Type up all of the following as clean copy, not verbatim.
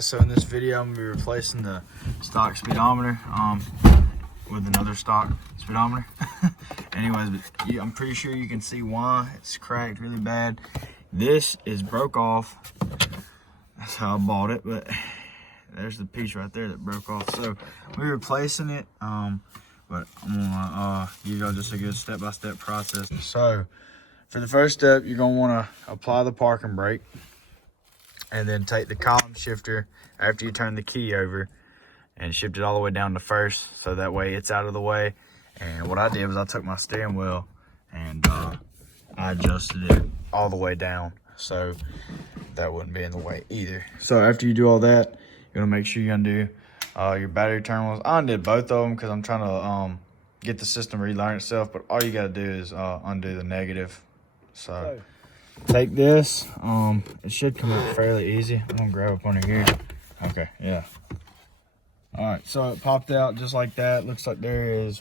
So in this video, I'm gonna be replacing the stock speedometer with another stock speedometer. Anyways, but I'm pretty sure you can see why it's cracked really bad. This is broke off. That's how I bought it, but there's the piece right there that broke off. So we're replacing it, but I'm gonna give y'all just a good step-by-step process. So for the first step, you're gonna wanna apply the parking brake, and then take the column shifter after you turn the key over and shift it all the way down to first, so that way it's out of the way. And what I did was I took my steering wheel and I adjusted it all the way down so that wouldn't be in the way either. So after you do all that, you're gonna make sure you're gonna do your battery terminals. I undid both of them because I'm trying to get the system relearn itself, but all you gotta do is undo the negative. So take this, it should come out fairly easy. I'm gonna grab up under here. Okay, yeah. All right, so it popped out just like that. Looks like there is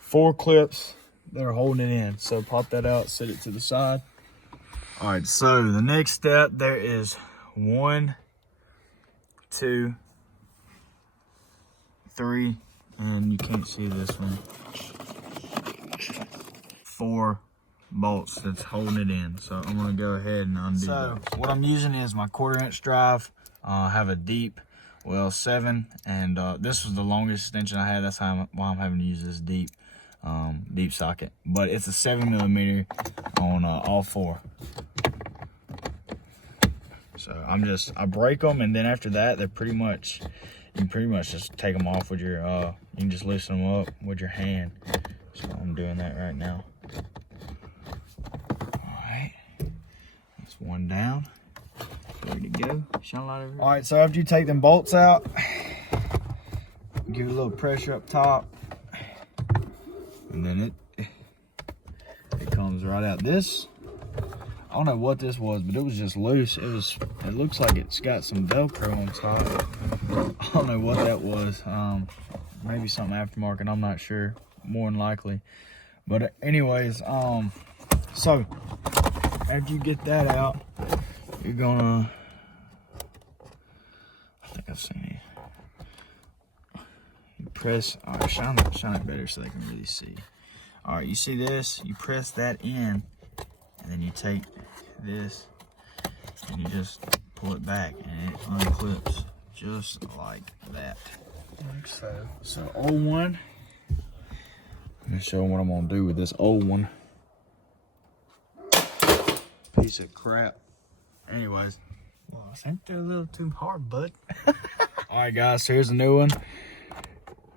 4 clips that are holding it in. So pop that out, set it to the side. All right, so the next step, there is 1, 2, 3, and you can't see this one. 4 bolts that's holding it in. So I'm gonna go ahead and undo those. What I'm using is my 1/4" drive. I have a deep 7, and this was the longest extension I had. That's why I'm having to use this deep socket. But it's a 7mm on all 4. So I break them, and then after that, they're pretty much, you can pretty much just take them off with your you can just loosen them up with your hand. So I'm doing that right now. That's 1 down. Ready to go. Shine light over here. All right, so after you take them bolts out, give it a little pressure up top, and then it comes right out. This, I don't know what this was, but it was just loose. It looks like it's got some Velcro on top. I don't know what that was. Maybe something aftermarket. I'm not sure. More than likely. But anyways, so after you get that out, you're gonna, I think I've seen it. You press, all right, shine it better so they can really see. All right, you see this? You press that in, and then you take this, and you just pull it back, and it unclips just like that. Like so. So old one, I'm gonna show them what I'm gonna do with this old one. Piece of crap. Anyways, well, I think they're a little too hard, bud. All right, guys, so here's a new one.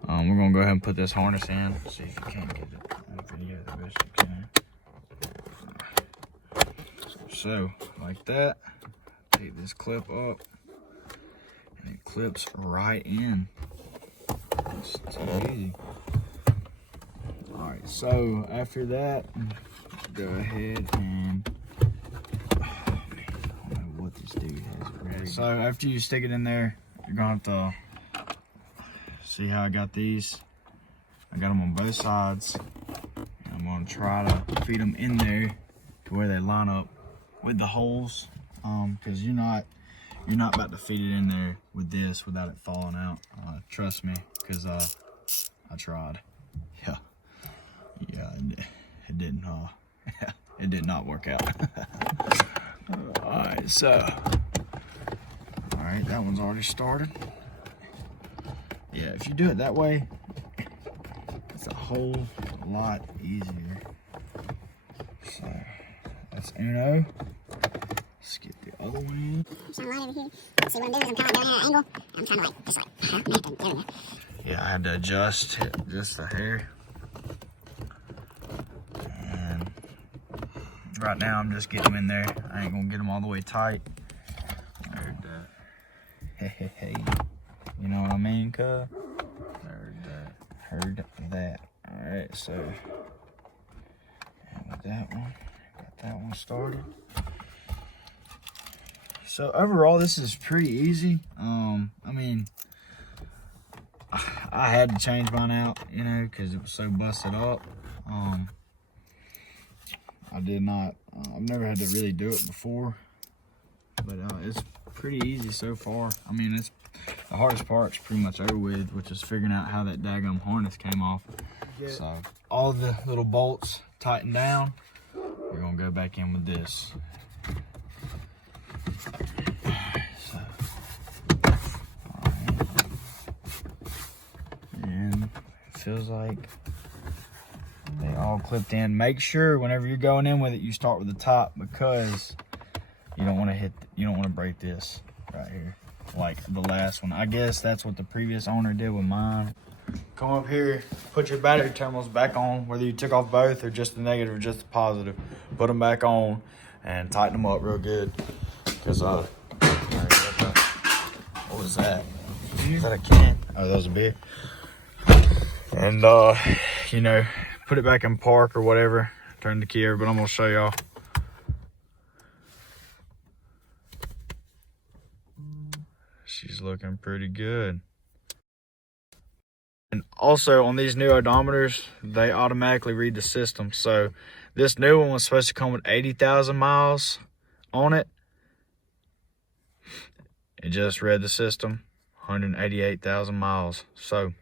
We're gonna go ahead and put this harness in. See if you can't get it on video the best you can. So like that. Take this clip up, and it clips right in. It's too easy. All right, so after that, go ahead and, this dude has it ready. So after you stick it in there, you're gonna have to see how I got these. I got them on both sides. And I'm gonna try to feed them in there to where they line up with the holes, because you're not about to feed it in there with this without it falling out. Trust me, because I tried. Yeah, it didn't. It did not work out. Alright, so, alright, that one's already started. Yeah, if you do it that way, it's a whole lot easier. So, that's uno. Let's get the other one in. Shine light over here. See what I'm doing is I'm kind of doing it at an angle. I'm trying to there we go. Yeah, I had to adjust just a hair. Right now, I'm just getting them in there. I ain't gonna get them all the way tight. Heard that. Hey. You know what I mean, cuz? Heard that. All right, so, and with that one, got that one started. So overall, this is pretty easy. I mean, I had to change mine out, you know, because it was so busted up. I did not, I've never had to really do it before, but it's pretty easy so far. I mean, it's the hardest part's pretty much over with, which is figuring out how that daggum harness came off. So all the little bolts tightened down. We're gonna go back in with this. And it feels like they all clipped in. Make sure whenever you're going in with it, you start with the top, because you don't want to break this right here like the last one. I guess that's what the previous owner did with mine. Come up here, put your battery terminals back on, whether you took off both or just the negative or just the positive. Put them back on and tighten them up real good. Because what was that? Is that a can? Oh, that was a beer. And you know, put it back in park or whatever. Turn the key over, but I'm gonna show y'all. She's looking pretty good. And also on these new odometers, they automatically read the system. So this new one was supposed to come with 80,000 miles on it. It just read the system, 188,000 miles. So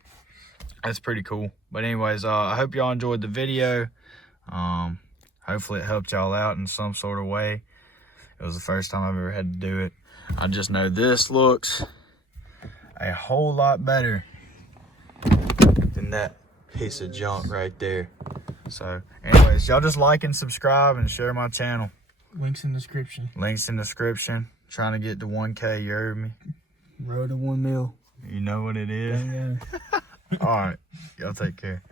that's pretty cool. But anyways, I hope y'all enjoyed the video. Hopefully it helped y'all out in some sort of way. It was the first time I've ever had to do it. I just know this looks a whole lot better than that piece of junk right there. So anyways, y'all just like and subscribe and share my channel. Links in description. Links in description. Trying to get to 1K, you heard me? Road to 1 mil. You know what it is. Yeah. All right, y'all take care.